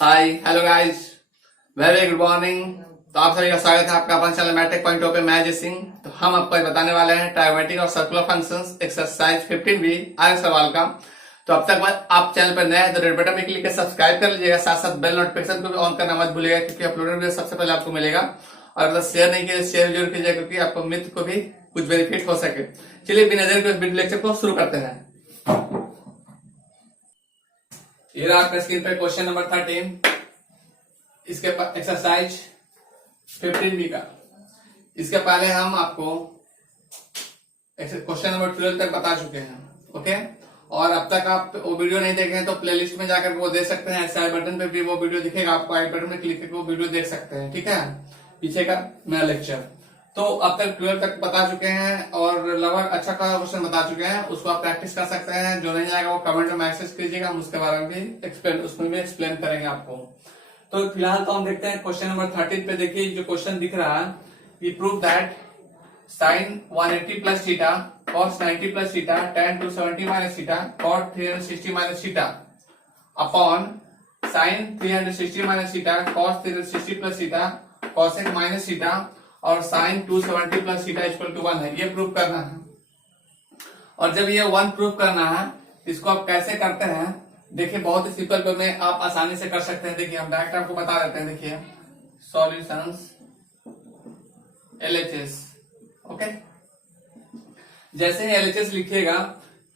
Hi hello guys, very good morning. तो आप सभी का स्वागत है आपका अपना चैनल मैट्रिक पॉइंट पे। मैं जय सिंह। तो हम आपको आज बताने वाले हैं ट्राइगोनोमेट्रिक और सर्कुलर फंक्शंस एक्सरसाइज 15B आगे सवाल का। तो अब तक आप चैनल पर नए हैं तो रेड बटन पे क्लिक कर सब्सक्राइब कर लीजिएगा, साथ साथ बेल नोटिफिकेशन को भी ऑन करना मत भूलिएगा क्योंकि अपलोडेड वीडियो सबसे पहले आपको मिलेगा। और अगर शेयर नहीं किया शेयर जरूर कीजिएगा क्योंकि आपको मित्र को भी कुछ बेनिफिट हो सके। चलिए बिना देर के वीडियो लेक्चर को शुरू करते हैं। ये रहा आपका स्क्रीन पे क्वेश्चन नंबर 13 इसके एक्सरसाइज 15B का। इसके पहले हम आपको क्वेश्चन नंबर 12 तक बता चुके हैं। ओके, और अब तक आप वो वीडियो नहीं देखे हैं तो प्लेलिस्ट में जाकर वो देख सकते हैं। ऐसे आई बटन पे भी वो वीडियो दिखेगा, आपको आई बटन में क्लिक करके वो वीडियो देख सकते हैं। ठीक है, पीछे का मेरा लेक्चर। तो अब तक 12 तक बता चुके हैं और लगभग अच्छा खासा क्वेश्चन बता चुके हैं। उसको आप प्रैक्टिस कर सकते हैं। जो नहीं आएगा वो कमेंट में मैसेज कीजिएगा, हम उसके बारे में भी उसमें भी एक्सप्लेन करेंगे आपको। तो फिलहाल तो हम देखते हैं क्वेश्चन नंबर 13 पे। देखिए जो क्वेश्चन दिख रहा है, ये prove that sine 180 plus theta cos 90 plus theta tan 270 minus theta cot 360 minus theta upon sine 360 minus theta cos 360 plus theta cosec minus theta और sine 270 plus theta equal to 1 है। ये प्रूव करना है। और जब ये 1 प्रूव करना है, इसको आप कैसे करते हैं देखिए, बहुत ही सिंपल वे में आप आसानी से कर सकते हैं। देखिए हम डायरेक्ट आपको बता देते हैं। देखिए सॉल्यूशंस LHS। ओके, जैसे ही LHS लिखिएगा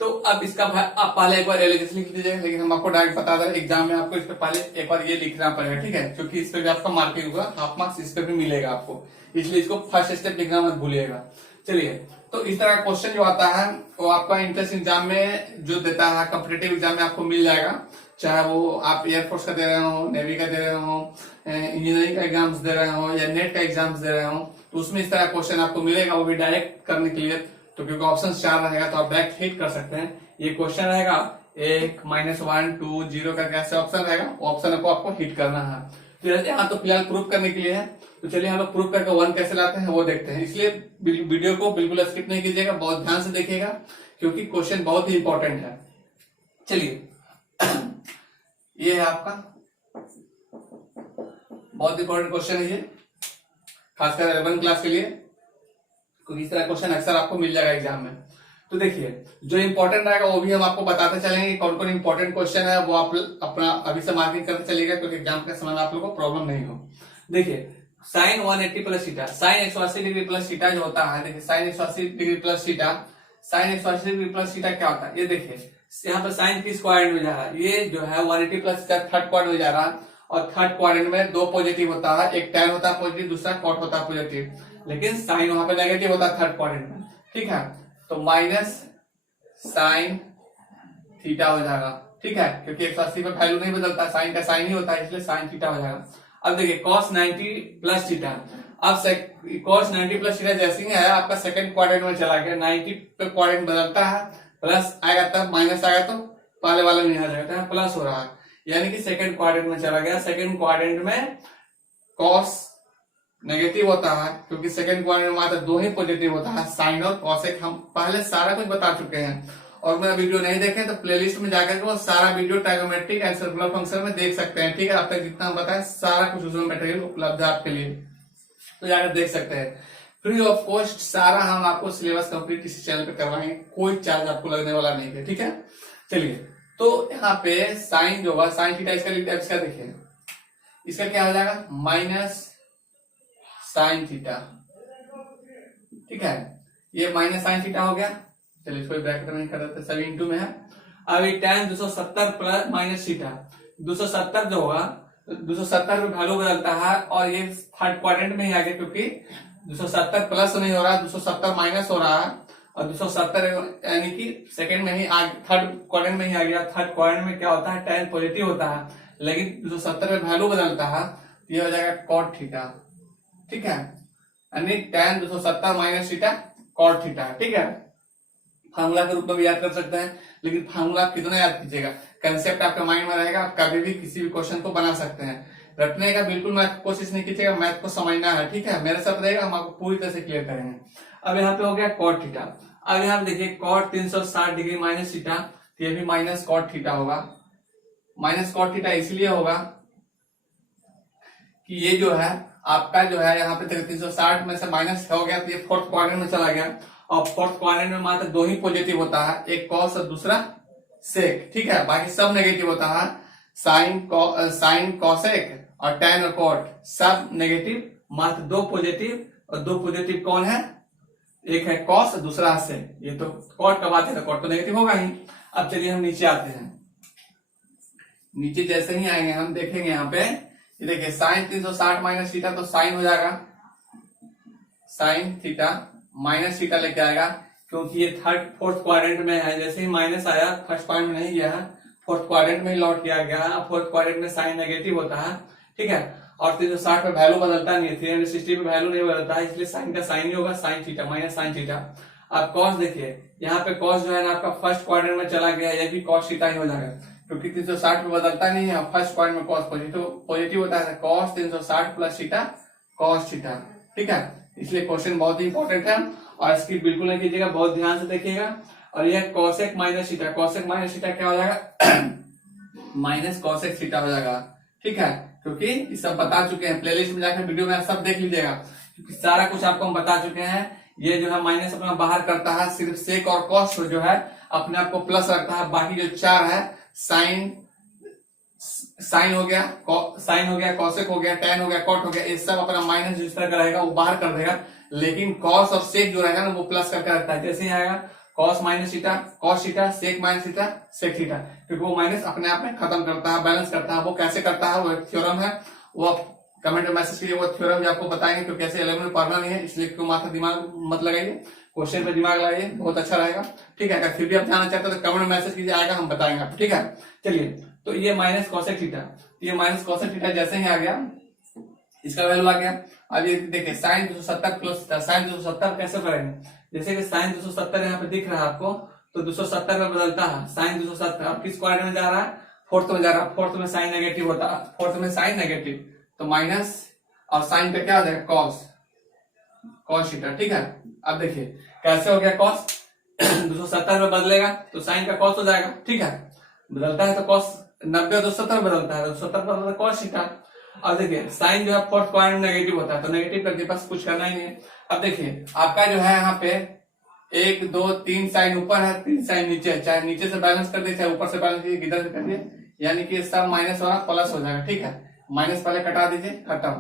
तो अब इसका आप पहले एक बार LHS लिख लीजिए, लेकिन हम आपको डायरेक्ट बता दें एग्जाम में आपको इस पे पहले एक बार ये लिखना पड़ेगा। ठीक है, क्योंकि इस पे भी आपका मार्किंग होगा, हाफ मार्क्स इस पे भी मिलेगा आपको, इसलिए इसको फर्स्ट स्टेप लिखना मत भूलिएगा। चलिए, तो इस तरह का क्वेश्चन जो आता है वो आपका इंट्रेंस एग्जाम में जो देता है, कॉम्पिटिटिव एग्जाम में आपको मिल जाएगा। चाहे वो आप एयरफोर्स का दे रहे हो, नेवी का दे रहे हो, इंजीनियरिंग का एग्जाम्स दे रहे हो या नेट का एग्जाम्स दे रहे हो, तो उसमें इस तरह क्वेश्चन आपको मिलेगा। वो भी डायरेक्ट करने के लिए, तो क्योंकि ऑप्शन 4 रहेगा तो आप डायरेक्ट हिट कर सकते हैं। ये क्वेश्चन रहेगा 1 -1 2 0 का कैसे ऑप्शन रहेगा, वो ऑप्शन को आपको हिट करना है। तो यहाँ तो फिलहाल प्रूफ करने के लिए है, तो चलिए हम लोग प्रूफ करके 1 कैसे लाते हैं वो देखते हैं। इसलिए वीडियो को बिल्कुल स्किप नहीं कीजिएगा, बहुत ध्यान से देखिएगा क्योंकि क्वेश्चन बहुत ही इंपॉर्टेंट है। चलिए ये है आपका बहुत इंपॉर्टेंट क्वेश्चन है ये, खासकर 11 क्लास के लिए, क्योंकि इस तरह क्वेश्चन अक्सर आपको मिल जाएगा एग्जाम में। तो देखिए जो इंपॉर्टेंट रहेगा वो भी हम आपको बताते चलेंगे, कौन कौन इंपॉर्टेंट क्वेश्चन है वो आप अपना अभी से मार्किंग करते चलिएगा क्योंकि एग्जाम के समय में आप लोगों को प्रॉब्लम नहीं हो। देखिए sine 180 plus theta, sine 180 degree plus theta जो होता है, देखिए sine 180 degree plus theta, sine 180 degree plus theta क्या होता है ये देखिए। यहाँ पर साइन किस क्वाड्रेंट में जा रहा है, ये जो है 180 प्लस थीटा थर्ड क्वाड्रेंट में जा रहा है। और थर्ड क्वाड्रेंट में 2 पॉजिटिव होता है, एक tan होता है पॉजिटिव, दूसरा कॉट होता है पॉजिटिव, लेकिन साइन वहां पे नेगेटिव होता है थर्ड क्वाड्रेंट में। ठीक है, तो माइनस साइन थीटा हो जाएगा। ठीक है, क्योंकि 180 पे वैल्यू नहीं बदलता, साइन का साइन ही होता है, इसलिए साइन थीटा हो जाएगा। अब देखिए cos 90 प्लस थीटा, अब cos 90 प्लस थीटा जैसे ही आया आपका सेकंड क्वाड्रेंट में चला गया, 90 पे क्वाड्रेंट बदलता है, प्लस आएगा तब माइनस आएगा तो पहले वाले में आ जाएगा, प्लस हो रहा है, यानी कि सेकंड क्वाड्रेंट में चला गया। सेकंड क्वाड्रेंट में cos नेगेटिव होता है क्योंकि सेकंड क्वाड्रेंट में मात्र 2 ही पॉजिटिव होता है, साइन और कॉसेक हम पहले सारा कुछ बता चुके हैं। और मेरा वीडियो नहीं देखे तो प्लेलिस्ट में जाकर के वो सारा video trigonometric and circular function में देख सकते हैं। ठीक है, अब तक जितना हम बताया सारा कुछ उसमें मटेरियल उपलब्ध है आपके लिए, तो जाकर देख सकते हैं। फ्री ऑफ कॉस्ट सारा हम आपको सिलेबस कंप्लीट इसी चैनल पे करवाएंगे, कोई चार्ज आपको लगने वाला नहीं है। ठीक है, चलिए तो यहाँ पे साइन जो होगा, साइन थीटा इसका देखिए, इसका क्या हो जाएगा माइनस साइन थीटा। ठीक है, ये माइनस साइन थीटा हो गया। चलिए इसको ब्रैकेट में कर देते, सभी इंटू में है। अब ये tan 270 प्लस माइनस थीटा, 270 जो होगा 270 में वैल्यू बदलता है और ये थर्ड क्वाड्रेंट में ही आ गया क्योंकि 270 प्लस नहीं हो रहा, 270 माइनस हो रहा है, और 270 यानी कि सेकंड में ही थर्ड क्वाड्रेंट में ही आ गया। थर्ड क्वाड्रेंट में क्या होता है, tan पॉजिटिव होता है, लेकिन 270 में वैल्यू बदलता है, ये हो जाएगा कॉट थीटा। ठीक है, यानी tan 270 minus theta cot theta. ठीक है, फार्मूला के रूप में भी याद कर सकते हैं, लेकिन फार्मूला आप कितना याद कीजिएगा, कंसेप्ट आपके माइंड में रहेगा, आप कभी भी किसी भी क्वेश्चन को बना सकते हैं। रटने का बिल्कुल मैथ कोशिश नहीं कीजिएगा, मैथ को समझना है। ठीक है, मेरे साथ रहेगा, हम आपको पूरी तरह से क्लियर करेंगे। अब यहाँ पे हो गया कॉट थीटा। अब यहाँ पे देखिए कॉट 360 डिग्री माइनस थीटा, ये भी माइनस कॉट थीटा होगा। माइनस कॉट थीटा इसलिए होगा कि ये जो है आपका जो है यहाँ पे 360 में से माइनस हो गया, तो ये फोर्थ क्वाड्रेंट में चला गया। और फोर्थ क्वाड्रेंट में मात्र दो ही पॉजिटिव होता है, एक कॉस और दूसरा सेक, ठीक है। बाकी सब नेगेटिव होता है, साइन कॉसेक और tan और कॉट सब नेगेटिव, मात्र दो पॉजिटिव, और दो पॉजिटिव कौन है, एक है कॉस और दूसरा है सेक। ये तो कॉट का बात है, तो कॉट तो नेगेटिव होगा ही। अब चलिए हम नीचे आते हैं। नीचे जैसे ही आएंगे हम देखेंगे यहाँ पे, ये देखिए साइन 360 माइनस थीटा, तो साइन हो जाएगा साइन थीटा माइनस थीटा लेके आएगा, क्योंकि ये थर्ड फोर्थ क्वाड्रेंट में है। जैसे ही माइनस आया, फर्स्ट पॉइंट में नहीं गया है, फोर्थ क्वाड्रेंट में ही लौट किया गया है। फोर्थ क्वाड्रेंट में साइन नेगेटिव होता है, ठीक है। और 360 पे वैल्यू बदलता नहीं है, 360 पे वैल्यू नहीं बदलता है, इसलिए साइन का साइन ही होगा, sine theta minus sine theta. अब कॉस देखिए, यहाँ पे कॉस जो है ना आपका फर्स्ट क्वाड्रेंट में चला गया, ये भी कॉस थीटा ही हो जाएगा, क्योंकि 360 पे बदलता नहीं है। फर्स्ट पॉइंट में कॉस पॉजिटिव होता है, cos 360 plus theta cos theta, ठीक है। इसलिए क्वेश्चन बहुत ही इंपॉर्टेंट है और इसकी बिल्कुल नहीं कीजिएगा, बहुत ध्यान से देखिएगा। और यह cosec minus theta, cosec minus theta क्या हो जाएगा माइनस कॉसेक थीटा हो जाएगा, ठीक है। क्योंकि ये सब बता चुके हैं, प्लेलिस्ट में जाकर वीडियो में सब देख लीजिएगा, क्योंकि सारा कुछ आपको हम बता चुके हैं। ये जो है माइनस अपना बाहर करता है, सिर्फ सेक और कॉस जो है अपने आप को प्लस रखता है। बाकी जो चार है, साइन हो गया, कॉसेक हो गया, tan हो गया, कॉट हो गया, ये सब अपना माइनस जिस तरह का रहेगा वो बाहर कर देगा। लेकिन कॉस और सेक जो रहेगा ना वो प्लस करके रखता है। जैसे ही आएगा cos minus theta cos theta, sec minus theta sec theta, क्योंकि वो माइनस अपने आप में खत्म करता है, बैलेंस करता है। वो कैसे करता है, वो एक थ्योरम है, वो आप कमेंट में मैसेज कीजिए, वो थ्योरम भी आपको बताएंगे, क्योंकि कैसे 11 में पढ़ना नहीं है, इसलिए क्यों मात्र दिमाग मत लगाइए, क्वेश्चन पे दिमाग लगाइए, बहुत अच्छा रहेगा, ठीक है। अगर फिर भी आप जानना चाहते हो तो कमेंट में मैसेज कीजिए, आएगा हम बताएंगे आपको, ठीक है। चलिए, तो ये माइनस कॉसेक थीटा, ये माइनस कॉसेक थीटा जैसे ही आ गया, इसका वैल्यू आ गया। अब ये देखिए साइन 270 प्लस साइन 270 कैसे करेंगे, जैसे कि साइन 270 यहाँ पे दिख रहा है आपको, तो 270 में बदलता है साइन 270। अब किस क्वाड्रेंट में जा रहा है, फोर्थ में जा रहा है, फोर्थ में साइन नेगेटिव होता है, फोर्थ में साइन नेगेटिव, तो माइनस और साइन पे क्या हो जाएगा कॉस थीटा, ठीक है। अब देखिए कैसे हो गया कॉस 270 में बदलेगा तो साइन का कॉस हो जाएगा, ठीक है। बदलता है तो कॉस 90 270 बदलता है, 270 बदलता है कॉस थीटा। अब देखिए साइन जो है फोर्थ क्वाड्रेंट में नेगेटिव होता है, तो नेगेटिव करके पास कुछ करना ही नहीं है। अब देखिए आपका जो है यहाँ पे 1 2 3 साइन ऊपर है, 3 साइन नीचे है, चाहे नीचे से बैलेंस कर दिए, चाहे ऊपर से बैलेंस कीजिए, किधर से कर दिए, यानी कि सब माइनस वाला प्लस हो जाएगा, ठीक है। माइनस पहले कटा दीजिए, खत्म।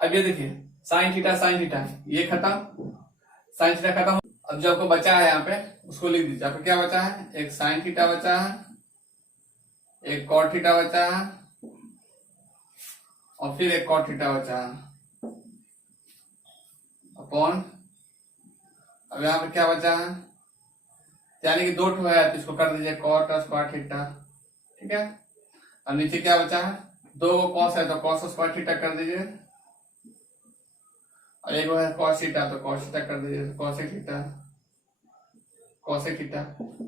अब ये देखिए साइन थीटा ये खत्म, साइन थीटा खत्म। अब जो आपको बचा है यहाँ पे उसको लिख दीजिए। आपको क्या बचा है, एक साइन थीटा बचा है, एक कॉट थीटा बचा है, और फिर एक कॉट थीटा बचा है अपॉन, अब यहाँ पे क्या बचा है, यानी कि 2 है, तो इसको कर दीजिए कॉट और स्क्वायर थीटा, ठीक है। अब नीचे क्या बचा है, 2 कॉस है, तो कॉस और स्क्वायर थीटा कर दीजिए, और एक है कॉस थीटा, तो कॉस थीटा कर दीजिए, कॉसेक थीटा।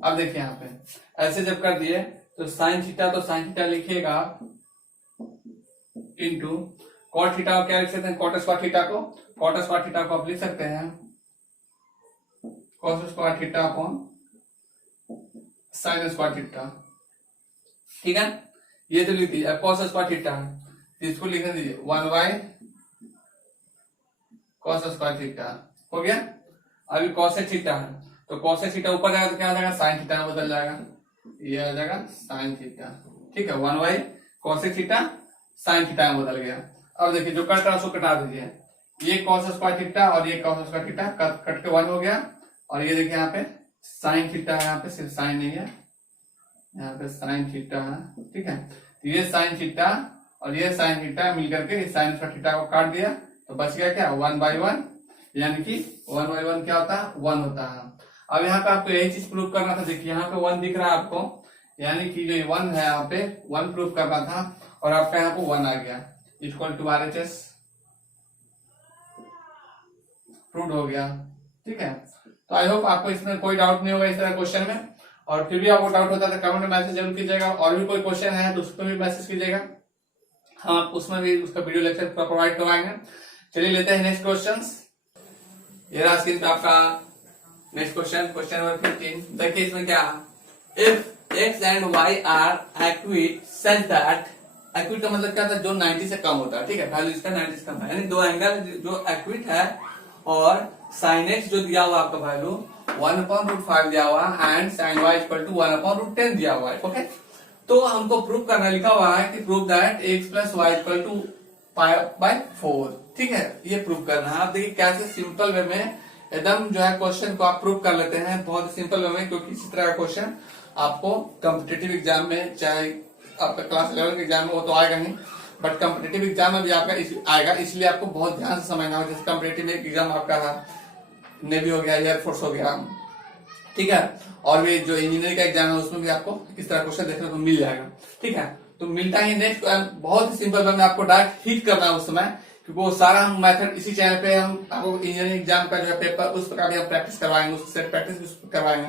अब देखिए यहाँ पे ऐसे जब कर दिए तो साइन थीटा, तो साइन थीटा लिखिएगा इंटू कॉट थीटा को क्या लिख सकते हैं, कॉट स्क्वायर थीटा को आप लिख सकते हैं cos square theta upon sine square theta, ठीक है। ये तो लिख दीजिए। कॉस स्क्वायर थीटा इसको लिखने दीजिए 1/, कॉस स्क्वायर थीटा हो गया। अभी कॉसेक थीटा है, तो कॉसेक थीटा ऊपर जाएगा तो क्या आ जाएगा, साइन थीटा में बदल जाएगा, ये आ जाएगा साइन थीटा, ठीक है। 1/, कॉसेक थीटा साइन थीटा में बदल गया। अब देखिए जो कट रहा है उसको कटा दीजिए, ये कॉस स्क्वायर थीटा और ये कॉस स्क्वायर थीटा कट के 1 हो गया। और ये देखिए यहाँ पे साइन थीटा है, यहाँ पे सिर्फ साइन नहीं है, यहाँ पे साइन थीटा है, ठीक है। तो ये साइन थीटा और ये साइन थीटा मिलकर के साइन स्क्वायर थीटा को काट दिया, तो बच गया क्या 1/1, यानी कि 1/1 क्या होता है 1 होता है। अब यहाँ पे आपको यही चीज प्रूव करना था, देखिए यहाँ पे 1 दिख रहा है आपको, यानी कि जो 1 है यहाँ पे 1 प्रूव करना था, और आपका यहाँ पे 1 आ गया, इक्वल टू RHS प्रूव हो गया, ठीक है। तो आई होप आपको इसमें कोई डाउट नहीं होगा इस तरह क्वेश्चन में, और फिर भी आपको डाउट होता है तो कमेंट में मैसेज जरूर कीजिएगा, और भी कोई क्वेश्चन है तो उस पर भी मैसेज कीजिएगा, हाँ उसमें भी उसका वीडियो लेक्चर प्रोवाइड करवाएंगे। चलिए लेते हैं नेक्स्ट क्वेश्चन। ये रहा स्क्रीन पे आपका नेक्स्ट क्वेश्चन नंबर 15। देखिए इसमें क्या, if x and y are equate such that equity का मतलब क्या था, जो 90 से कम होता है, ठीक है, वैल्यू इसका 90 से कम है, यानी दो एंगल जो एक्विट है और साइन एक्स जो दिया हुआ आपका वैल्यू 1/√5 दिया हुआ and sine y equal to 1/√10 दिया हुआ है। ओके, तो हमको प्रूव करना, लिखा हुआ है कि prove that X plus Y equal to π/4, ठीक है, ये प्रूव करना है। आप देखिए कैसे सिंपल वे में एकदम जो है क्वेश्चन को आप प्रूव कर लेते हैं, बहुत सिंपल वे में, क्योंकि इसी तरह का क्वेश्चन आपको कॉम्पिटेटिव एग्जाम में, चाहे आपका क्लास 11 के एग्जाम में वो तो आएगा नहीं, बट कॉम्पिटेटिव एग्जाम में भी आपका आएगा, इसलिए आपको बहुत ध्यान से समझना होगा। जैसे कॉम्पिटेटिव एग्जाम आपका है, नेवी हो गया, एयरफोर्स हो गया, ठीक है, और भी जो इंजीनियरिंग का एग्जाम है उसमें भी आपको इस तरह क्वेश्चन देखने को मिल जाएगा, ठीक है। तो मिलता ही नेक्स्ट, बहुत ही सिंपल वे में आपको डायरेक्ट हिट करना है उस समय, क्योंकि वो सारा हम मेथड इसी चैनल पे हम आपको इंजीनियरिंग एग्जाम का जो है पेपर उस प्रकार भी हम प्रैक्टिस करवाएंगे, उसकी सेट प्रैक्टिस भी करवाएंगे।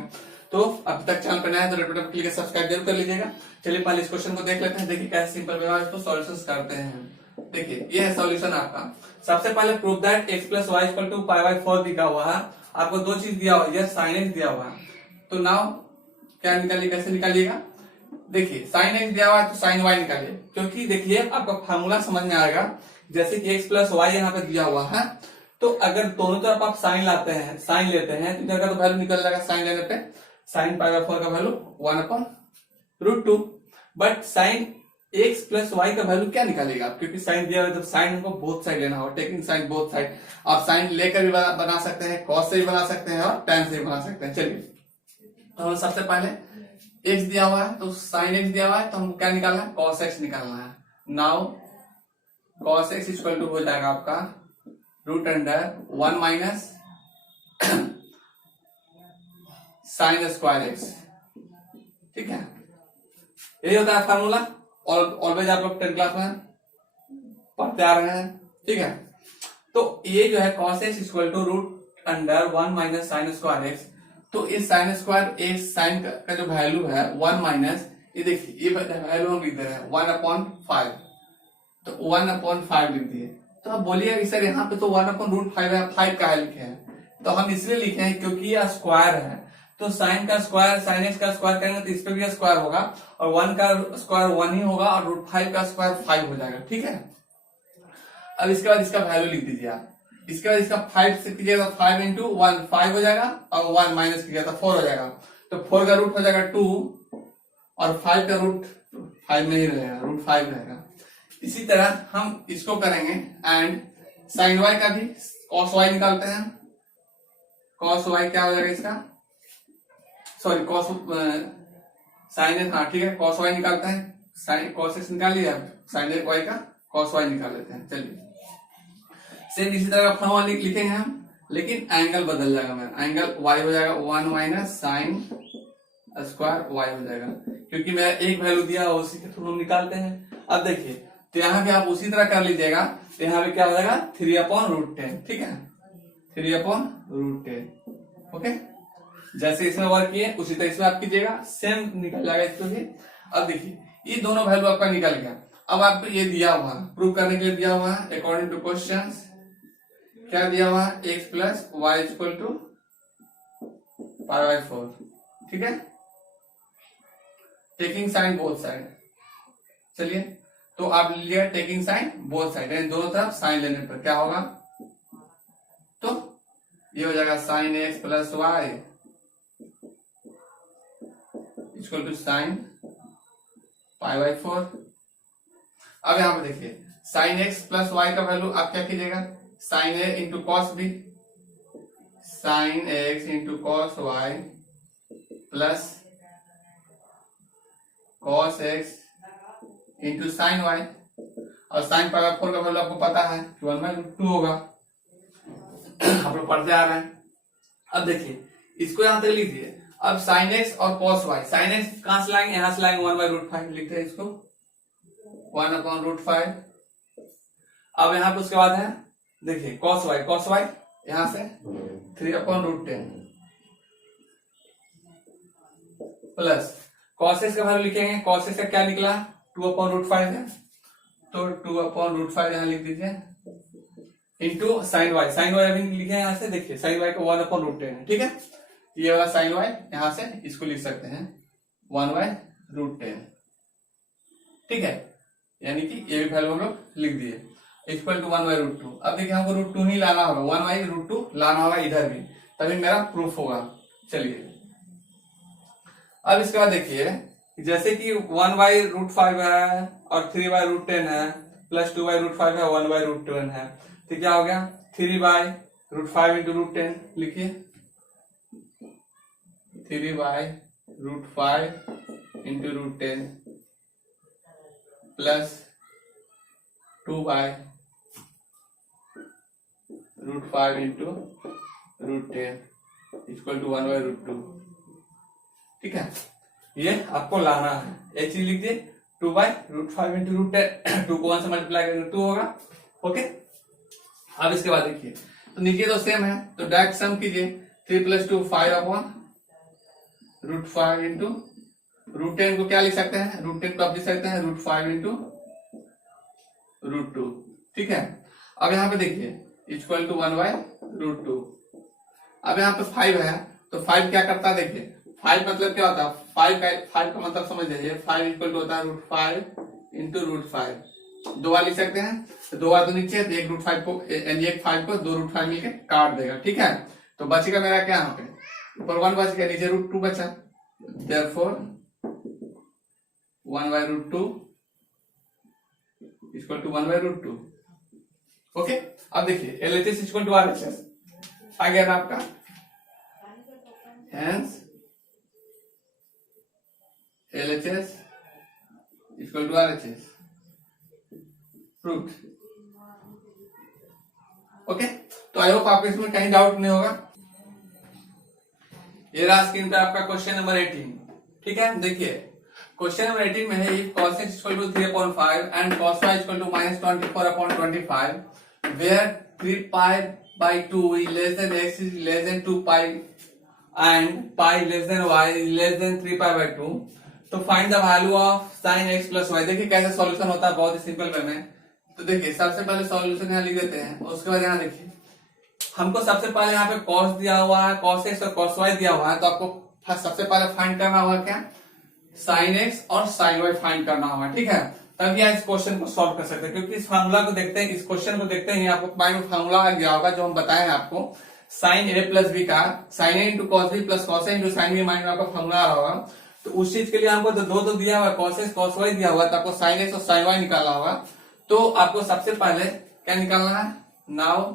तो अब तक चैनल पर नया है तो रेड बटन क्लिक करके सब्सक्राइब जरूर कर लीजिएगा। चलिए पहले इस क्वेश्चन को देख लेते हैं, देखिए कैसे सिंपल वे में इसको सॉल्यूशन करते हैं। देखिए ये है सॉल्यूशन आपका। सबसे पहले prove that X plus Y equal to π/4 दिखा हुआ है, आपको दो चीज दिया हुआ है, साइन एक्स दिया हुआ है, तो नाउ क्या निकालिए, कैसे निकालिएगा, देखिए साइन एक्स दिया हुआ है तो साइन वाई निकालिए, क्योंकि देखिए आपका फार्मूला समझ में आएगा। जैसे कि एक्स प्लस वाई यहाँ पे दिया हुआ है, तो अगर दोनों तरफ आप साइन लाते हैं, साइन लेते हैं, तो इधर का तो वैल्यू निकल जाएगा साइन लेने पे, साइन π/4 का value 1/√2, but sine x plus Y का वैल्यू क्या निकालेगा आप, क्योंकि साइन दिया हुआ है तो साइन हमको बोथ साइड लेना होगा, टेकिंग साइन बोथ साइड। आप साइन लेकर भी बना सकते हैं, कॉस से भी बना सकते हैं और tan से भी बना सकते हैं। चलिए तो सबसे पहले x दिया हुआ है तो साइन x दिया हुआ है, तो हमको क्या निकालना है, cos x निकालना है। Now cos x equal to हो जाएगा आपका √1 माइनस साइन स्क्वायर एक्स, ठीक है, यही होता है फार्मूला, और ऑलवेज आप लोग 10th क्लास में पढ़ते आ रहे हैं, ठीक है। तो ये जो है cos x equal to √1 minus sine square x, तो इस साइन स्क्वायर एक्स साइन का जो वैल्यू है 1 माइनस, ये देखिए ये वैल्यू हम लिख दे रहे हैं 1/5, तो 1/5 लिख दिए। तो आप बोलिए सर यहाँ पे तो 1/√5 है, 5 का लिखे हैं, तो हम इसलिए लिखे हैं क्योंकि यह स्क्वायर है, तो साइन का स्क्वायर, साइन एक्स का स्क्वायर करेंगे तो इस पे भी स्क्वायर होगा, और 1 का स्क्वायर 1 ही होगा, और √5 का स्क्वायर 5 हो जाएगा, ठीक है। अब इसके बाद इसका वैल्यू लिख दीजिए आप, इसके बाद इसका 5 से कीजिएगा तो 5 into 1 5 हो जाएगा, और 1 माइनस कीजिएगा तो 4 हो जाएगा, तो 4 का रूट हो जाएगा 2, और 5 का रूट 5 में ही रहेगा, √5 रहेगा। इसी तरह हम इसको करेंगे, एंड साइन वाई का भी cos y निकालते हैं, cos y क्या हो जाएगा इसका, सॉरी cos साइन, हाँ ठीक है, cos y निकालते हैं, साइन cos x निकाल लिया, साइन y का cos y निकाल लेते हैं। चलिए सेम इसी तरह का फॉर्मूला लिखेंगे हम, लेकिन एंगल बदल जाएगा मेरा, एंगल y हो जाएगा 1 माइनस साइन स्क्वायर y हो जाएगा, क्योंकि मेरा एक वैल्यू दिया उसी के थ्रू हम निकालते हैं। अब देखिए तो यहाँ पे आप उसी तरह कर लीजिएगा, तो यहाँ पे क्या हो जाएगा 3/√10, ठीक है, 3/√10, ओके। जैसे इसमें वर्क किए उसी तरह इसमें आप कीजिएगा, सेम निकल जाएगा इसको भी। अब देखिए ये दोनों वैल्यू आपका निकल गया। अब आपको ये दिया हुआ है, प्रूव करने के लिए दिया हुआ है, अकॉर्डिंग टू क्वेश्चंस क्या दिया हुआ है, X plus Y equal to π/4, ठीक है, टेकिंग साइन बोथ साइड। चलिए तो आप लिया टेकिंग साइन बोथ साइड, यानी दोनों तरफ साइन लेने पर क्या होगा, तो ये हो जाएगा sine x plus Y equal to sine π/4। अब यहां पर देखिए साइन एक्स प्लस वाई का वैल्यू आप क्या कीजिएगा, sine A into cos B, sine X into cos Y plus cos X into sine Y, और साइन π/4 का वैल्यू आपको पता है कि 1/2 होगा, आप लोग पढ़ते आ रहे हैं। अब देखिए इसको यहां तक लिखिए। अब साइन एक्स और कॉस वाई, साइन एक्स कहां से लाएंगे, यहां से लाएंगे 1/√5, लिखते हैं इसको 1/√5। अब यहाँ पे उसके बाद है देखिए cos y यहां से 3/√10 प्लस cos x का वैल्यू लिखेंगे, cos x का क्या निकला 2/√5 है, तो 2/√5 यहां लिख दीजिए, इंटू साइन y अभी लिखे यहाँ से, देखिए साइन y को 1/√10 है, ठीक है, ये वाला साइन y यहां से इसको लिख सकते हैं 1/√10, ठीक है। यानी कि ये भी वैल्यू हम लोग लिख दिए, इक्वल टू 1/√2। अब देखिए हमको √2 नहीं लाना होगा, 1/√2 लाना होगा इधर भी, तभी मेरा प्रूफ होगा। चलिए अब इसके बाद देखिए, जैसे कि 1/√5 है और 3/√10 है प्लस 2/√5 है 1/√10 है, तो क्या हो गया 3/√5 इंटू √10 लिखिए, 3/√5 into √10 plus 2/√5 into √10 equal to 1/√2। ठीक है, ये आपको लाना है, एक चीज लिख दिए 2/√5 इंटू √10, 2 को 1 से मल्टीप्लाई करेंगे 2 होगा। ओके, अब इसके बाद देखिए, तो नीचे तो सेम है, तो डायरेक्ट सम कीजिए, 3 + 2 5/√5 इंटू √10 को क्या लिख सकते हैं, √10 को आप लिख सकते हैं √5 इंटू √2। ठीक है, अब यहाँ पे देखिए इक्वल टू 1/√2। अब यहाँ पे 5 है, तो 5 क्या करता है देखिए, 5 मतलब क्या होता है, 5 का मतलब समझ लीजिए, 5 इक्वल टू होता है √5 इंटू √5। 2 बार लिख सकते हैं, तो 2 बार तो नीचे है, तो एक √5 को यानी एक 5 को 2 √5 मिलके काट देगा। ठीक है, तो बचेगा मेरा क्या, यहाँ पे ऊपर 1 बच गया, नीचे √2 बचा, देयरफॉर 1/√2 इक्वल टू 1/√2। ओके, अब देखिए LHS इक्वल टू RHS आ गया ना आपका, hence LHS equal to RHS proof. Okay, तो आई होप आपको इसमें कहीं डाउट नहीं होगा। ये रहा स्क्रीन पे आपका क्वेश्चन नंबर 18। ठीक है, देखिए क्वेश्चन नंबर 18 में है cos x equal to 3/5 and cos y equal to -24/25 where 3π/2 is less than x is less than 2π and pi less than y is less than 3π/2, तो find the value of sin x plus y। देखिए कैसे solution होता है, बहुत ही simple way में। तो देखिए सबसे पहले सॉल्यूशन यहाँ लिख देते हैं, उसके बाद यहाँ देखिए हमको सबसे पहले यहाँ पे cos दिया हुआ है, cos x और cos y दिया हुआ है, तो आपको सबसे पहले फाइंड करना होगा क्या, sin x और sin y फाइंड करना होगा। ठीक है, तभी आप इस क्वेश्चन को सॉल्व कर सकते हैं, क्योंकि इस फार्मूला को देखते हैं, इस क्वेश्चन को देखते हैं, आपको माइंड में फार्मूला आ गया होगा जो हम बताए हैं आपको, sin a प्लस बी का sin a into cos b plus cos a into sin b, mind में आपका फार्मूला आ रहा होगा। तो उस चीज के लिए हमको तो दो दिया हुआ है, cos x cos y दिया हुआ है, तो आपको sin x और sin y निकालना होगा। तो आपको सबसे पहले क्या निकालना है, नाउ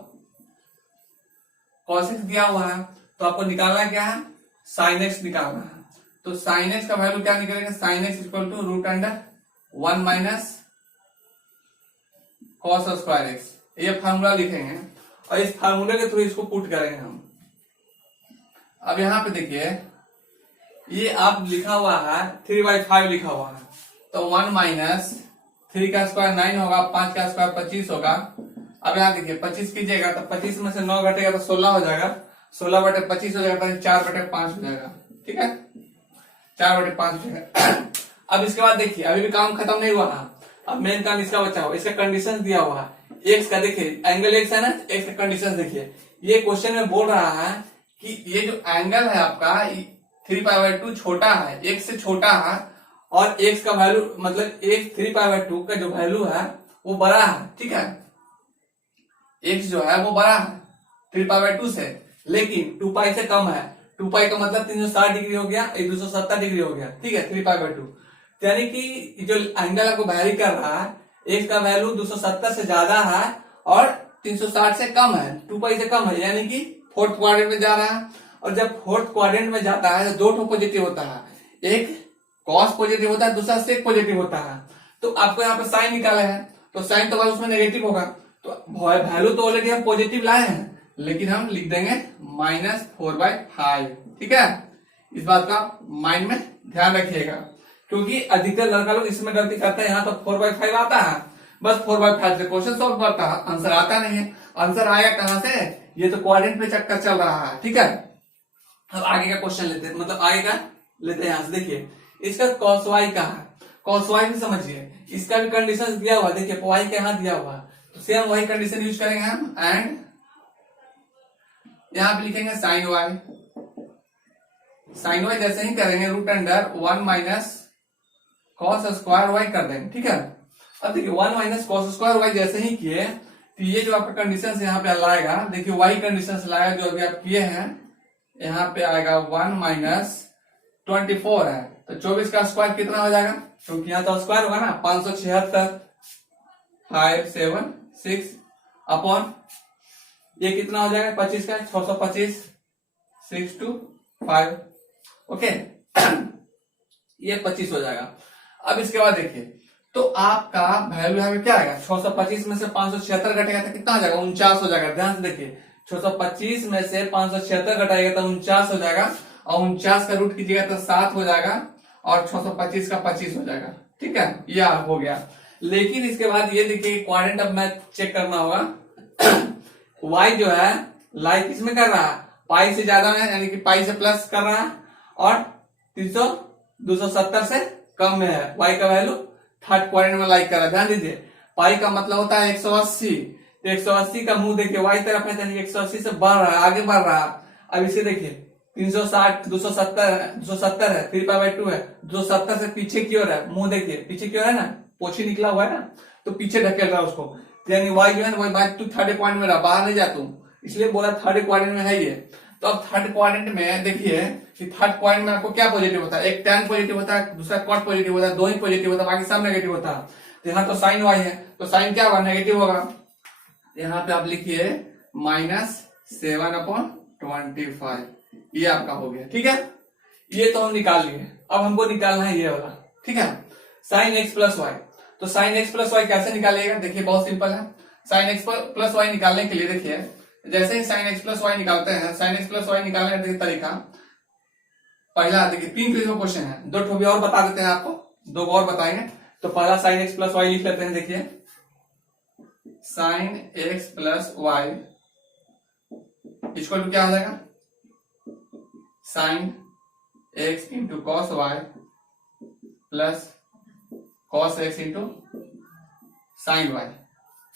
cos x दिया हुआ है, तो आपको निकालना क्या है, sin x निकालना है। तो sin x का वैल्यू क्या निकलेगा, sin x equal to √1 minus cos square x, ये फार्मूला लिखेंगे और इस फार्मूले के थ्रू इसको पुट करेंगे हम। अब यहाँ पे देखिए ये आप लिखा हुआ है 3/5 लिखा हुआ है, तो 1 माइनस 3 का स्क्वायर 9 होगा, 5 का स्क्वायर 25 होगा। अब यहाँ देखिए 25 कीजिएगा तो 25 में से 9 घटेगा तो 16 हो जाएगा, 16/25 हो जाएगा, तो 4/5 हो जाएगा। ठीक है, 4/5 हो जाएगा। अब इसके बाद देखिए अभी भी काम खत्म नहीं हुआ है, अब मेन काम इसका बचा हुआ, इसका कंडीशन दिया हुआ है एक्स का, देखिए एंगल एक्स है ना, एक्स का कंडीशन देखिए, ये क्वेश्चन में बोल रहा है कि ये जो एंगल है आपका 3π/2 छोटा है, एक्स से छोटा है, और एक्स का वैल्यू मतलब एक्स 3π/2 का जो वैल्यू है वो बड़ा है। ठीक है, एक्स जो है वो बड़ा है 3π/2 से, लेकिन 2π से कम है, 2π का मतलब 360 डिग्री हो गया, 270 डिग्री हो गया। ठीक है, 3π/2 यानी कि जो एंगल आपको वैरी कर रहा है, एक्स का वैल्यू 270 से ज्यादा है और 360 से कम है, 2π से कम है, यानी कि फोर्थ क्वाड्रेंट में जा रहा है। और जब फोर्थ क्वाड्रेंट में जाता है तो 2 पॉजिटिव होता है, एक कॉस पॉजिटिव होता है, दूसरा सेक पॉजिटिव होता है। तो आपको यहाँ पे साइन निकाला है, तो साइन तो उसमें नेगेटिव होगा, तो वैल्यू तो ऑलरेडी हम पॉजिटिव लाए हैं, लेकिन हम लिख देंगे -4/5। ठीक है, इस बात का माइंड में ध्यान रखिएगा, क्योंकि अधिकतर लड़का लोग इसमें गलती करते हैं, यहाँ तो 4/5 आता है, बस 4/5 से क्वेश्चन सॉल्व करता है, आंसर आता नहीं है। आंसर आया कहां से, ये तो क्वाड्रेंट पे चक्कर चल रहा है। ठीक है, अब आगे का क्वेश्चन लेते हैं, मतलब आगे का लेते हैं। यहाँ से देखिए इसका cos y का है, cos y भी समझिए, इसका भी कंडीशन दिया हुआ, देखिए y के यहाँ दिया हुआ, तो सेम वही कंडीशन यूज करेंगे हम, एंड यहाँ पे लिखेंगे sin y। sin y जैसे ही करेंगे √1 माइनस cos स्क्वायर y कर देंगे। ठीक है, अब देखिए 1 माइनस कॉस स्क्वायर वाई जैसे ही किए तो ये जो आपका कंडीशन यहाँ पे लाएगा, देखिए वही कंडीशन लाएगा जो अभी आप किए हैं। यहाँ पे आएगा 1 माइनस 24 है, तो 24 का स्क्वायर कितना हो जाएगा, क्योंकि यहाँ तो स्क्वायर होगा ना, 576 576 अपॉन ये कितना हो जाएगा 25 का 625 625 ओके ये 25 हो जाएगा। अब इसके बाद देखिए तो आपका वैल्यू यहाँ पे क्या आएगा, 625 में से 576 घटेगा तो कितना हो जाएगा 49 हो जाएगा। ध्यान से देखिए 625 में से 576 घटाएगा तो 49 हो जाएगा, और 49 का रूट कीजिएगा तो 7 हो जाएगा, और 625 का 25 हो जाएगा। ठीक है, ये हो गया। लेकिन इसके बाद ये देखिए क्वाड्रेंट अब मैं चेक करना होगा y जो है लाई किस में कर रहा है, पाई से ज्यादा में, यानी कि पाई से प्लस कर रहा है, और 270 से कम में है। y का वैल्यू थर्ड क्वाड्रेंट में लाइक कर रहा है। ध्यान दीजिए पाई का मतलब होता है 180, तो 180 का मुंह देखिए y तरफ है, यानी 180 से बढ़ रहा है, आगे बढ़ रहा है। अब इसे देखिए 360 270 है, 3π/2 है, 270 से पीछे की ओर है, मुंह देखिए पीछे की ओर है ना, पोछी निकला हुआ है ना, तो पीछे ढकेल रहा है उसको, यानी y जो है ना वही बात, तू थर्ड क्वाड्रेंट में रहा, बाहर नहीं जा तू, इसलिए बोला थर्ड क्वाड्रेंट में है ये। तो अब थर्ड क्वाड्रेंट में देखिए कि थर्ड क्वाड्रेंट में आपको क्या पॉजिटिव होता है, एक tan पॉजिटिव होता है, दूसरा cot पॉजिटिव होता है, दो ही पॉजिटिव होता है, बाकी सब नेगेटिव होता है। तो यहाँ तो साइन y है, तो साइन क्या होगा, नेगेटिव होगा। यहाँ पे आप लिखिए -7/25, ये आपका हो गया। ठीक है, ये तो हम निकाल लिए। अब हमको निकालना है ये वाला। ठीक है, साइन x प्लस वाई। तो साइन x प्लस वाई कैसे निकालिएगा, देखिए बहुत सिंपल है। साइन x प्लस वाई निकालने के लिए देखिए जैसे ही साइन x प्लस वाई निकालते हैं, साइन x प्लस वाई निकालने का तरीका पहला देखिए 3 क्वेश्चन है, 2 ठो भी और बता देते हैं आपको, 2 और बताएंगे। तो पहला साइन x प्लस वाई लिख लेते हैं। देखिए sine x plus Y equal to क्या हो जाएगा, sine x into cos Y plus cos x into sine y.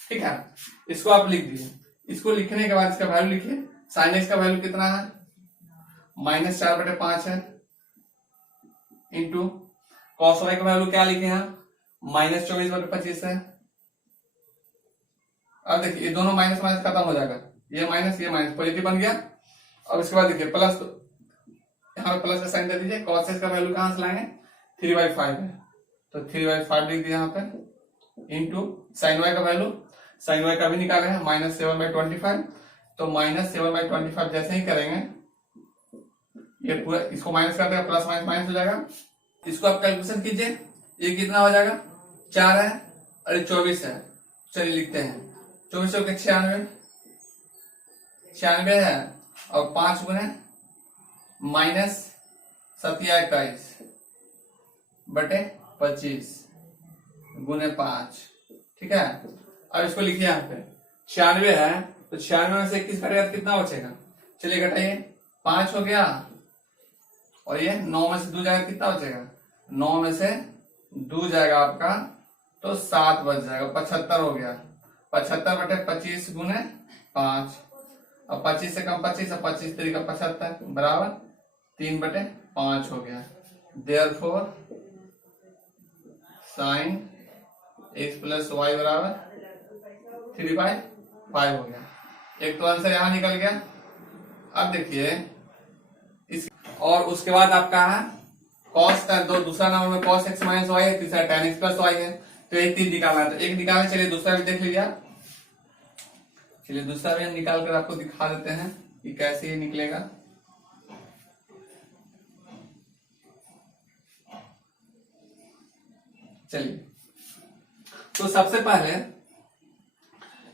ठीक है, इसको आप लिख दीजिए। इसको लिखने के बाद इसका वैल्यू लिखिए। साइन x का वैल्यू कितना है, -4/5 है, इंटू कॉस वाई का वैल्यू क्या लिखे हैं, -24/25 है। अब देखिए ये दोनों माइनस माइनस खत्म हो जाएगा, ये माइनस पॉजिटिव बन गया। अब इसके बाद देखिए प्लस, यहाँ पे प्लस का साइन दे दीजिए। कॉस x का वैल्यू कहां से लाएंगे, 3/5 है, तो 3/5 लिख दिया यहाँ पे, इंटू साइन y का वैल्यू, साइन y का भी निकाले हैं -7/25, तो -7/25 जैसे ही करेंगे ये पूरा इसको माइनस कर देगा, प्लस माइनस माइनस हो जाएगा। इसको आप कैलकुलेशन कीजिए, ये कितना हो जाएगा, 4 है और ये 24 है। चलिए लिखते हैं, 24 के 96 है, और 5 गुने -27/25 गुने 5। ठीक है, अब इसको लिखिए यहाँ पे 96 है, तो 96 में से 21 घटेगा तो कितना बचेगा, चलिए घटाइए, 5 हो गया, और ये 9 में से 2 जाएगा कितना बचेगा, 9 में से 2 जाएगा आपका तो 7 बच जाएगा, 75 हो गया। 75/25 गुने 5, अब 25 से कम 25, और 25 3 का 75 बराबर 3/5 हो गया। Therefore sine x plus y बराबर 3/5 हो गया। एक तो आंसर यहां निकल गया। अब देखिए इस, और उसके बाद आपका है कॉस का दूसरा नंबर में कॉस x माइनस वाई है, तीसरा tan x प्लस वाई है, तो एक 3 निकालना है, तो एक निकालना। चलिए दूसरा भी देख लीजिए। चलिए दूसरा भी हम निकाल कर आपको दिखा देते हैं कि कैसे ये निकलेगा। चलिए तो सबसे पहले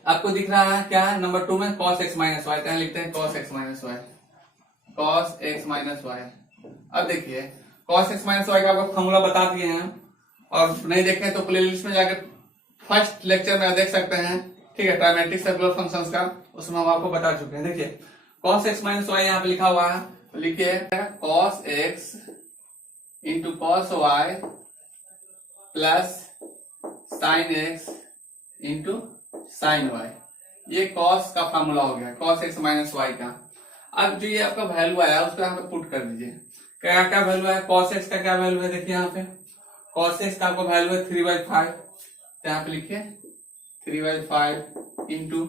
आपको दिख रहा है क्या है, नंबर 2 में cos x माइनस वाई, तो लिखते हैं cos x minus y, cos x minus y. अब देखिए cos x माइनस वाई का आपको फॉर्मूला बता दिए हैं, और नहीं देखें तो प्लेलिस्ट में जाकर फर्स्ट लेक्चर में देख सकते हैं। ठीक है, ट्राइमेट्रिक सर्कुलर फंक्शंस का, उसमें हम आपको बता चुके हैं। देखिए cos x माइनस वाई यहाँ पे लिखा हुआ है, तो लिखिए cos x into cos y plus sign x into sign y, ये cos का फॉर्मूला हो गया, cos x माइनस वाई का। अब जो ये आपका वैल्यू आया उसको यहाँ पे पुट कर दीजिए। क्या क्या वैल्यू है, cos x का क्या वैल्यू है, देखिए यहाँ पे cos x का आपको वैल्यू है 3/5, तो यहाँ पे लिखिए 3/5 इंटू,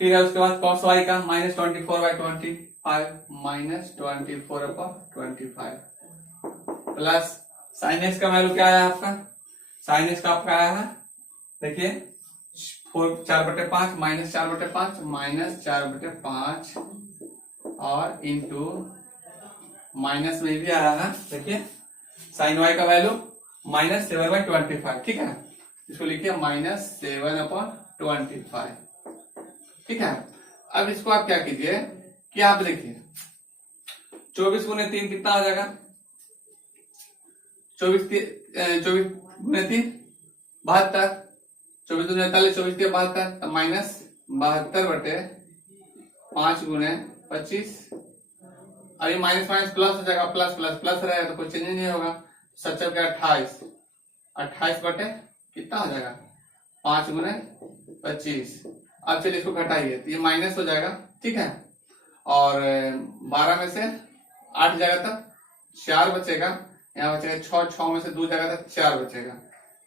फिर है उसके बाद cos y का -24/25 -24/25 प्लस sin x का वैल्यू क्या आया आपका, sin x का आपका आया है देखिए 4/5 -4/5 -4/5 और इंटू माइनस में भी आया है देखिए sin y का वैल्यू -7/25, ठीक है, इसको लिखिए -7/25, ठीक है। अब इसको आप क्या कीजिए कि आप देखिए 24 गुने 3 कितना आ जाएगा, 24 गुने 3 72, 24 गुने 48, 24 के 72, तो -72/5 गुने 25, और ये माइनस माइनस प्लस हो जाएगा, प्लस प्लस प्लस रहेगा तो कोई चेंज नहीं होगा, सच क्या 28 बटे कितना हो जाएगा 5 गुने 25। अब चलिए इसको घटाइए तो ये माइनस हो जाएगा, ठीक है, और 12 में से 8 जाएगा तब 4 बचेगा, यहाँ बचेगा 6 में से 2 जाएगा तब 4 बचेगा,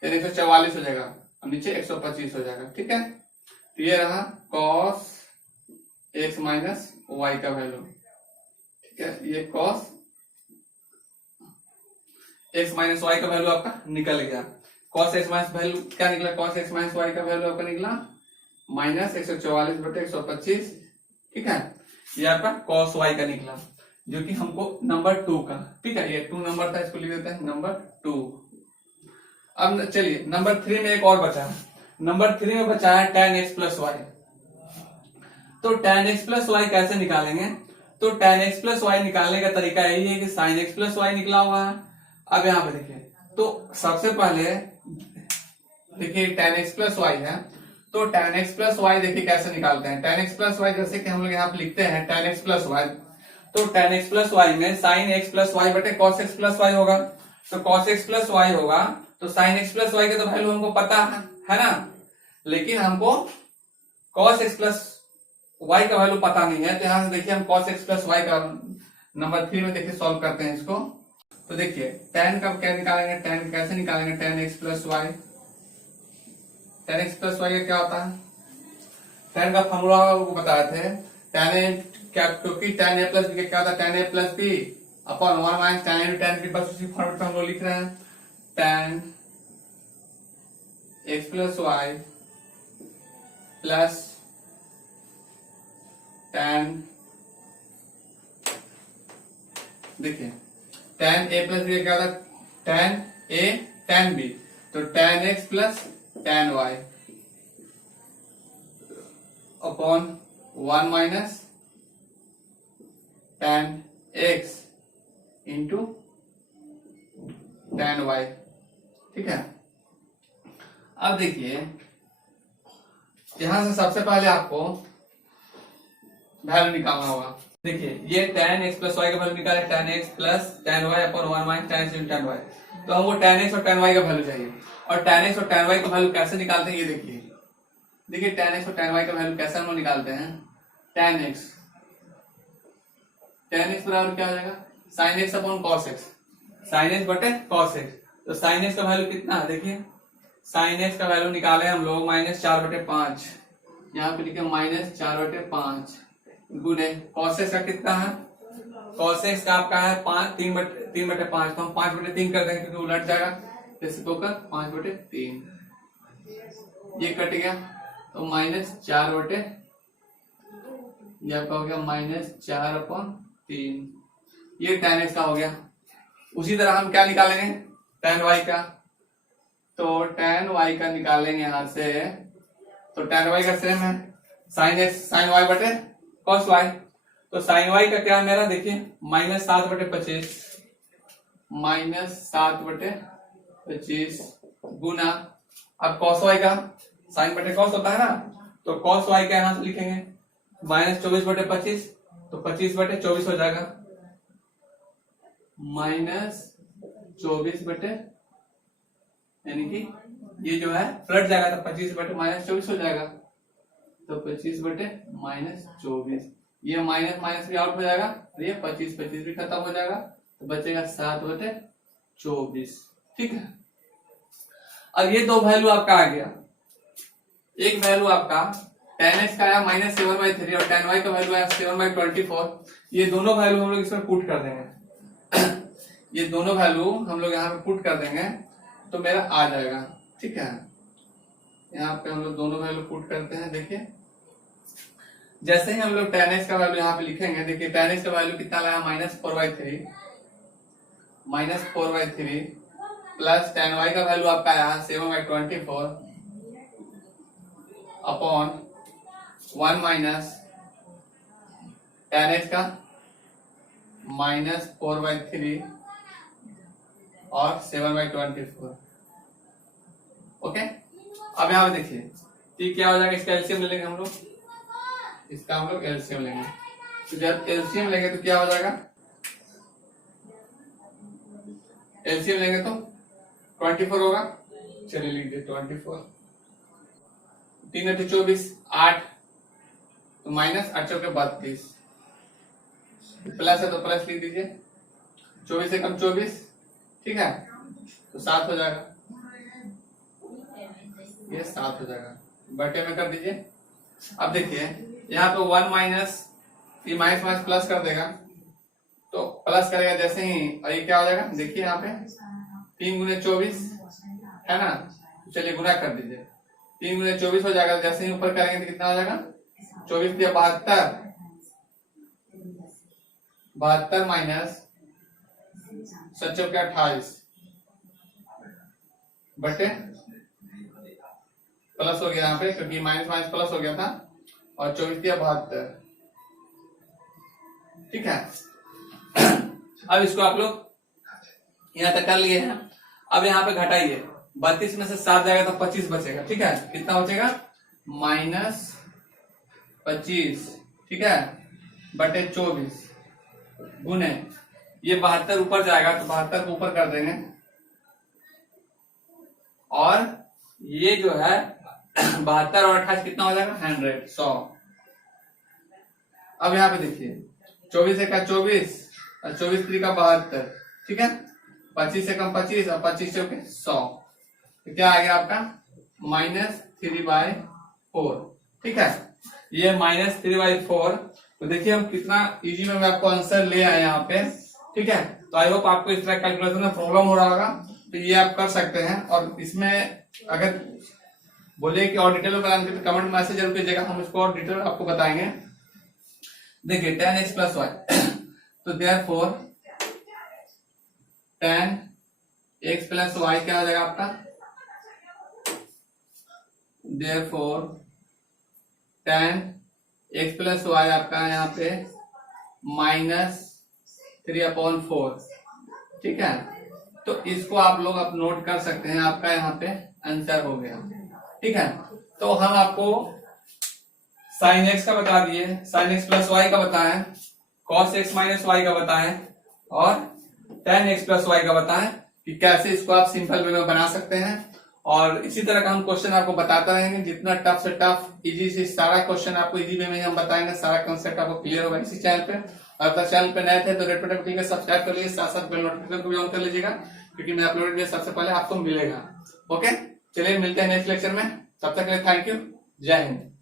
यानी 144 हो जाएगा, अब नीचे 125 हो जाएगा, ठीक है। तो ये रहा cos x माइनस y का वैल्यू, ठीक है, ये cos x माइनस y का वैल्यू आपका निकल गया। cos x माइनस वैल्यू क्या निकला, cos x माइनस y का वैल्यू आपका निकला -144/125, ठीक है, ये आपका cos y का निकला जो कि हमको नंबर 2 का, ठीक है, ये 2 नंबर था, इसको लिख देते हैं नंबर 2। अब चलिए नंबर 3 में एक और बचा है, नंबर 3 में बचा है tan x प्लस y। तो tan x प्लस y कैसे निकालेंगे, तो tan x प्लस y निकालने का तरीका यही है कि sin x प्लस y निकला हुआ है। अब यहाँ पे देखिए तो सबसे पहले देखिए tan x प्लस y है, तो tan x प्लस y देखिए कैसे निकालते हैं, tan x प्लस y जैसे कि हम लोग यहाँ पे लिखते हैं tan x प्लस y, तो tan x प्लस y में sin x प्लस y बटे cos x प्लस y होगा, तो cos x प्लस y होगा, तो sin x प्लस y के तो वैल्यू हमको पता है ना, लेकिन हमको cos x प्लस y का वैल्यू पता नहीं है, तो यहाँ से देखिए हम cos x प्लस y का नंबर 3 में देखिए सॉल्व करते हैं इसको। तो देखिए tan का क्या निकालेंगे, tan कैसे निकालेंगे, tan x plus y, tan x plus y का क्या होता है, tan का फॉर्मूला आपको बताए थे, tan a क्या, क्योंकि tan a प्लस b क्या होता है, tan a plus b upon 1 minus tan a tan b, बस उसी फॉर्मेट में हम लोग लिख रहे हैं, tan x plus y plus tan, देखिए tan a प्लस b क्या होता है, tan a tan b, तो tan x plus tan y upon 1 minus tan x into tan y, ठीक है। अब देखिए यहां से सबसे पहले आपको वैल्यू निकालना होगा, देखिए ये tan x प्लस y का वैल्यू निकाले, tan x plus tan y upon 1 minus tan x into tan y, तो हमको tan x और tan y का वैल्यू चाहिए, और tan x और tan y का वैल्यू कैसे निकालते हैं ये देखिए, देखिए tan x और tan y का वैल्यू कैसे हम लोग निकालते हैं, tan x बराबर क्या हो जाएगा sin x upon cos x, sin x बटे cos x, तो sin x का वैल्यू कितना है देखिए, sin x का वैल्यू निकाले हम लोग -4/5, यहाँ पे लिखे -4/5 गुने cos x का कितना है, cos x का आपका है 3/5, तो हम 5/3 कर देंगे क्योंकि उलट जाएगा, जैसे तो कर 5/3 ये कट गया, तो -4/, ये आपका हो गया -4/3, ये tan x का हो गया। उसी तरह हम क्या निकालेंगे tan y का, तो tan y का निकालेंगे यहां से, तो tan y का सेम है sin y बटे cos y, तो sin y का क्या है मेरा देखिए -7/25, -7/25 गुना, अब cos y का sin बटे cos होता है ना, तो cos y का यहां से लिखेंगे -24/25, तो 25/24 हो जाएगा, -24 यानी कि ये जो है पलट जाएगा, तो 25/-24 हो जाएगा, तो 25/-24, ये माइनस माइनस भी आउट हो जाएगा, और ये 25 भी खत्म हो जाएगा, तो बचेगा 7/24, ठीक है। अब ये दो वैल्यू आपका आ गया, एक वैल्यू आपका tan x का आया -7/3 और tan y का वैल्यू आया 7/24। ये दोनों वैल्यू हम लोग इसमें पुट कर देंगे ये दोनों वैल्यू हम लोग यहाँ पे पुट कर देंगे तो मेरा आ जाएगा। ठीक है, यहाँ पे हम लोग दोनों वैल्यू पुट करते हैं। देखिए जैसे ही हम लोग tan x का वैल्यू यहाँ पे लिखेंगे, देखिए tan x का वैल्यू कितना लाया -4/3 प्लस tan y का वैल्यू आपका आया 7/24 अपॉन 1 माइनस tan x का -4/3 और 7/24। ओके, अब यहाँ पे देखिए ये क्या हो जाएगा, इसका एलसीएम ले लेंगे हम लोग, इसका हम लोग एलसीएम लेंगे। तो जब एलसीएम लेंगे तो क्या हो जाएगा, एलसीएम लेंगे तो 24 होगा। चलिए लिख दे 24, 3 है तो 24, 8 तो -8 चौके 32, प्लस है तो प्लस लिख दीजिए, 24 से कम 24। ठीक है, तो 7 हो जाएगा, ये 7 हो जाएगा, बटे में कर दीजिए। अब देखिए यहाँ पे 1 माइनस ये माइनस माइनस प्लस कर देगा, तो प्लस करेगा जैसे ही, और ये क्या हो जाएगा, देखिए यहाँ पे 3 गुने 24 है ना, चलिए गुना कर दीजिए, 3 गुने 24 हो जाएगा। जैसे ही ऊपर करेंगे तो कितना हो जाएगा, 24 या 72 माइनस 7 के 28 बटे प्लस हो गया यहाँ पे, क्योंकि माइनस माइनस प्लस हो गया था, और 24 या 72। ठीक है, अब इसको आप लोग यहाँ तक कर लिए हैं। अब यहाँ पे घटाइए, 32 में से 7 जाएगा तो 25 बचेगा। ठीक है, कितना बचेगा, -25। ठीक है, बटे 24 गुने ये 72 ऊपर जाएगा तो 72 को ऊपर कर देंगे, और ये जो है 72 और 28 कितना हो जाएगा, 100। अब यहाँ पे देखिए 24 से का 24 और 24 3 का 72। ठीक है, 25 से कम 25 और 25 से 100, तो क्या आ गया आपका -3/4। ठीक है, ये -3/4। तो देखिए हम कितना इजी में आपको आंसर ले आए यहाँ पे। ठीक है, तो आई होप आपको इस तरह कैलकुलेशन में प्रॉब्लम हो रहा होगा, तो ये आप कर सकते हैं। और इसमें अगर बोले कि और डिटेल में कराएंगे तो कमेंट मैसेज जरूर कीजिएगा, हम इसको और डिटेल आपको बताएंगे। देखिए tan x प्लस वाई तो therefore tan x plus y क्या हो जाएगा आपका, therefore tan x plus y आपका यहाँ पे -3/4। ठीक है, तो इसको आप लोग अब नोट कर सकते हैं, आपका यहाँ पे आंसर हो गया। ठीक है, तो हम आपको sin x का बता दिए, sin x प्लस वाई का बताएं, cos x माइनस वाई का बताएं, और tan x प्लस वाई का बताएं कि कैसे इसको आप सिंपल वे में बना सकते हैं। और इसी तरह का हम क्वेश्चन आपको बताते रहेंगे, जितना टफ से टफ इजी से सारा क्वेश्चन आपको इजी वे में हम बताएंगे, सारा कंसेप्ट आपको क्लियर होगा इसी चैनल पे। और अगर चैनल पे नए थे तो रेड बटन क्लिक कर सब्सक्राइब कर लीजिए, साथ साथ बेल नोटिफिकेशन को भी ऑन कर लीजिएगा, क्योंकि मैं अपलोड वीडियो सबसे पहले आपको मिलेगा। ओके, चलिए मिलते हैं नेक्स्ट लेक्चर में, तब तक के लिए थैंक यू, जय हिंद।